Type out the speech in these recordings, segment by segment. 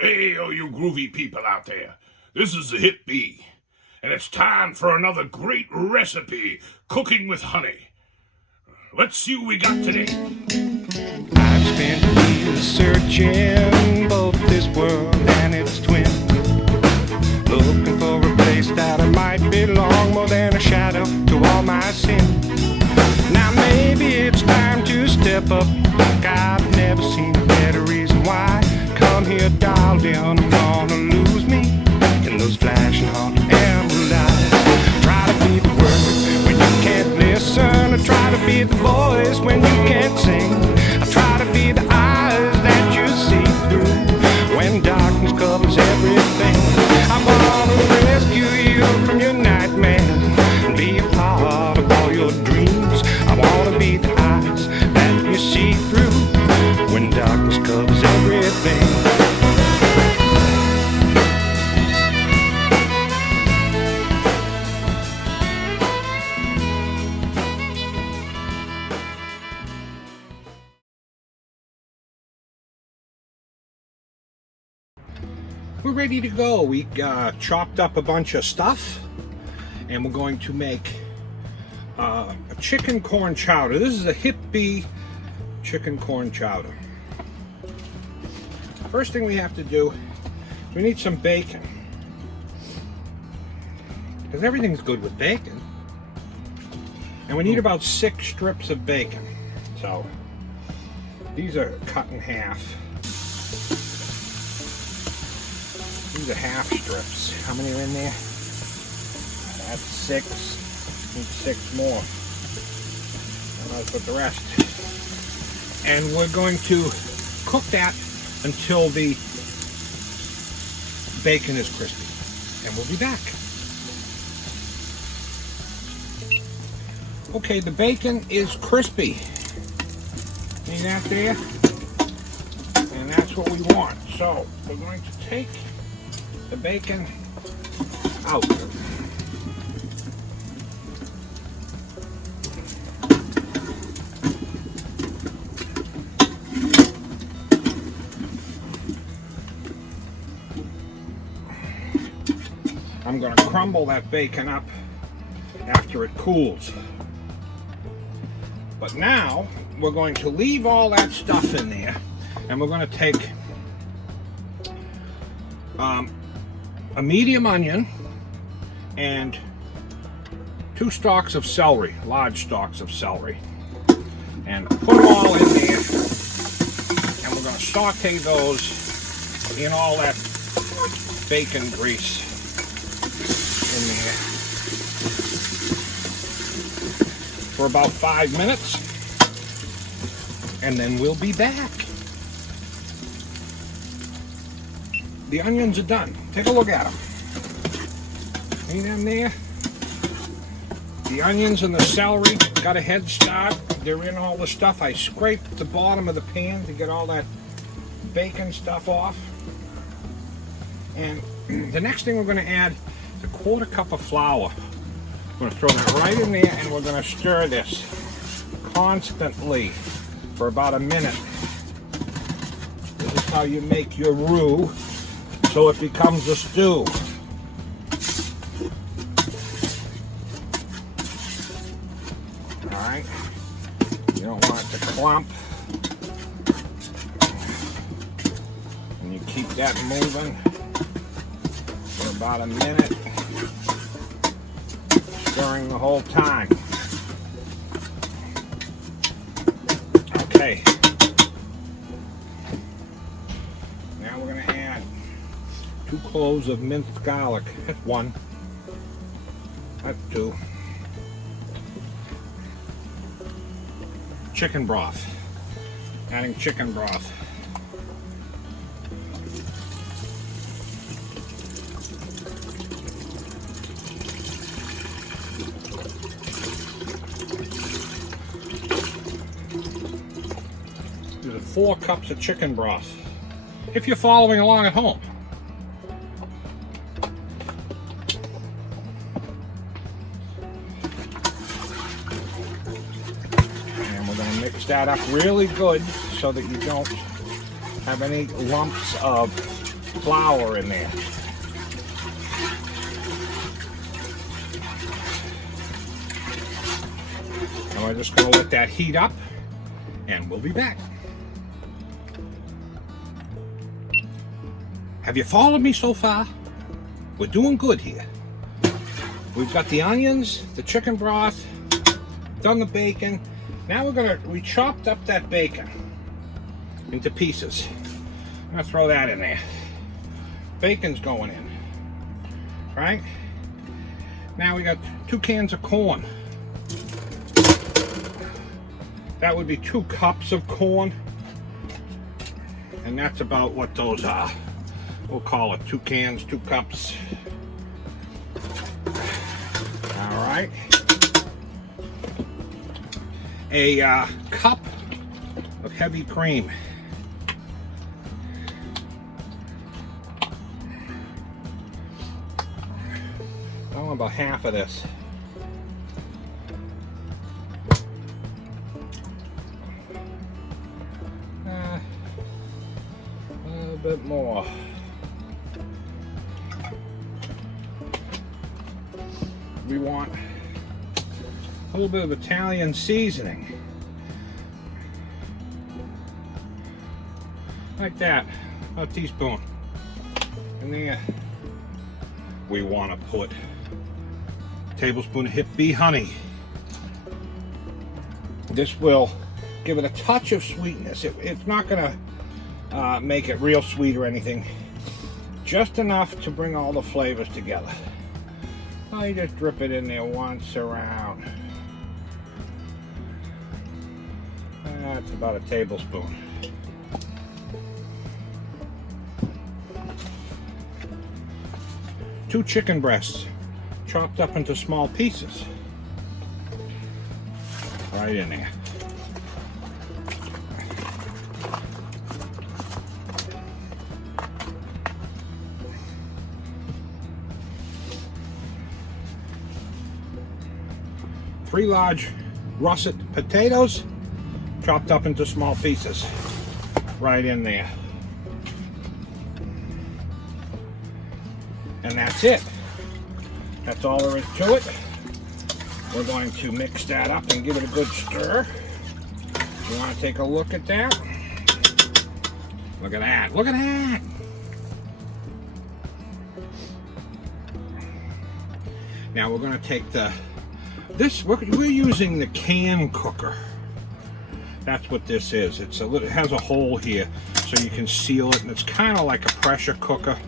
Hey, all you groovy people out there. This is the Hip Bee, and it's time for another great recipe, cooking with honey. Let's see what we got today. I've spent years searching both this world and its twin, looking for a place that I might belong, more than a shadow to all my sin. Now maybe it's time to step up, like I've never seen a better reason why. Come here, darling, I'm gonna lose me in those flashing hot emerald eyes. Try to be the word when you can't listen. I try to be the voice when you can't sing. I try to be the eyes that you see through when darkness covers everything. I wanna rescue you from your nightmares and be a part of all your dreams. I wanna be the eyes that you see through when darkness covers everything. We're ready to go. We chopped up a bunch of stuff and we're going to make a chicken corn chowder. This is a Hip Bee chicken corn chowder. First thing we have to do, we need some bacon, because everything's good with bacon. And we need about 6 strips of bacon. So these are cut in half. These are half strips. How many are in there? That's 6. Need 6 more. And I'll put the rest. And we're going to cook that until the bacon is crispy. And we'll be back. Okay, the bacon is crispy. See that there? And that's what we want. So we're going to take the bacon out. I'm going to crumble that bacon up after it cools. But now we're going to leave all that stuff in there, and we're going to take a medium onion and 2 stalks of celery, large stalks of celery, and put them all in there, and we're going to saute those in all that bacon grease in there for about 5 minutes, and then we'll be back. The onions are done. Take a look at them. See them there? The onions and the celery got a head start. They're in all the stuff. I scraped the bottom of the pan to get all that bacon stuff off. And the next thing we're going to add is a 1/4 cup of flour. We're going to throw that right in there, and we're going to stir this constantly for about a minute. This is how you make your roux, so it becomes a stew. Alright, you don't want it to clump. And you keep that moving for about a minute, stirring the whole time. Okay. Now we're going to add 2 cloves of minced garlic. That's 1. That's 2. Chicken broth. Adding chicken broth. These are 4 cups of chicken broth, if you're following along at home. And we're going to mix that up really good so that you don't have any lumps of flour in there. And we're just going to let that heat up, and we'll be back. Have you followed me so far? We're doing good here. We've got the onions, the chicken broth, done the bacon. Now we chopped up that bacon into pieces. I'm gonna throw that in there. Bacon's going in, right? Now we got 2 cans of corn. That would be 2 cups of corn. And that's about what those are. We'll call it 2 cans, 2 cups. All right. A cup of heavy cream. I want about half of this. A little bit more. We want a little bit of Italian seasoning. Like that, a teaspoon. And then we want to put a tablespoon of hip bee honey. This will give it a touch of sweetness. It's not going to make it real sweet or anything. Just enough to bring all the flavors together. I just drip it in there once around. That's about a tablespoon. Two chicken breasts chopped up into small pieces. Right in there. Three large russet potatoes chopped up into small pieces. Right in there. And that's it. That's all there is to it. We're going to mix that up and give it a good stir. You want to take a look at that? Look at that. Look at that. Now we're going to take we're using the can cooker. That's what this is. it has a hole here so you can seal it, and it's kind of like a pressure cooker,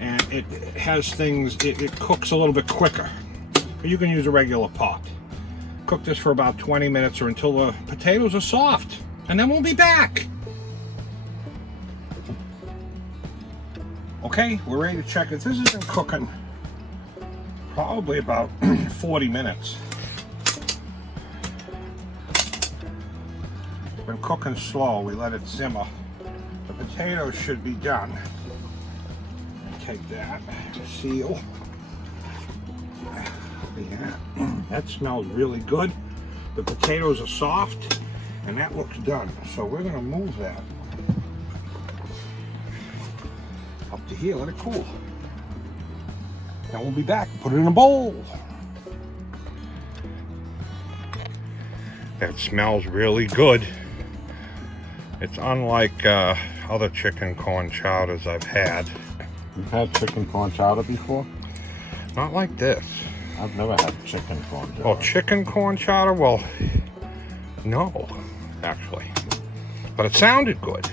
and it has things, it cooks a little bit quicker. But you can use a regular pot. Cook this for about 20 minutes or until the potatoes are soft, and then we'll be back. Okay, we're ready to check it. This has been cooking probably about 40 minutes. It's been cooking slow. We let it simmer. The potatoes should be done. Take that, seal. Yeah, that smells really good. The potatoes are soft, and that looks done. So we're going to move that up to here. Let it cool. Then we'll be back. Put it in a bowl. That smells really good. It's unlike other chicken corn chowders I've had. You've had chicken corn chowder before? Not like this. I've never had chicken corn chowder. Oh, chicken corn chowder? Well, no, actually. But it sounded good.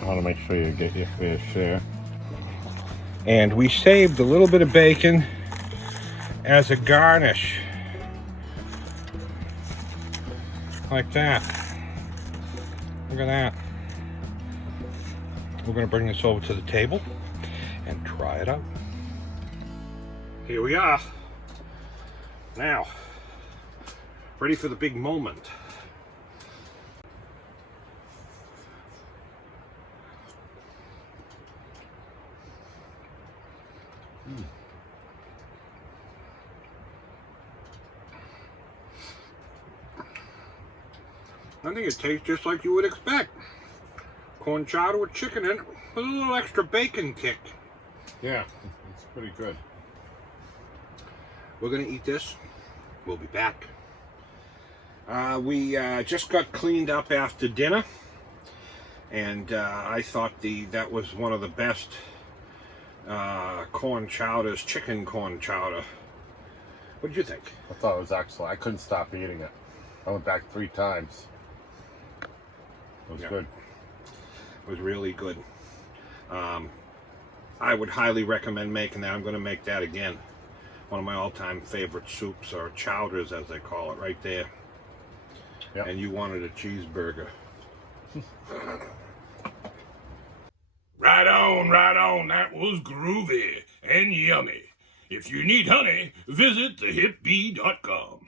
I want to make sure you get your fair share. And we saved a little bit of bacon as a garnish. Like that. Look at that. We're going to bring this over to the table and try it out. Here we are. Now, ready for the big moment. I think it tastes just like you would expect. Corn chowder with chicken in it. with a little extra bacon kick. Yeah, it's pretty good. We're gonna eat this. We'll be back. We just got cleaned up after dinner, and I thought that was one of the best corn chowders, chicken corn chowder. What did you think? I thought it was excellent. I couldn't stop eating it. I went back 3 times. It was good. It was really good. I would highly recommend making that. I'm going to make that again. One of my all-time favorite soups, or chowders as they call it, right there. Yep. And you wanted a cheeseburger. Right on, right on. That was groovy and yummy. If you need honey, visit thehipbee.com.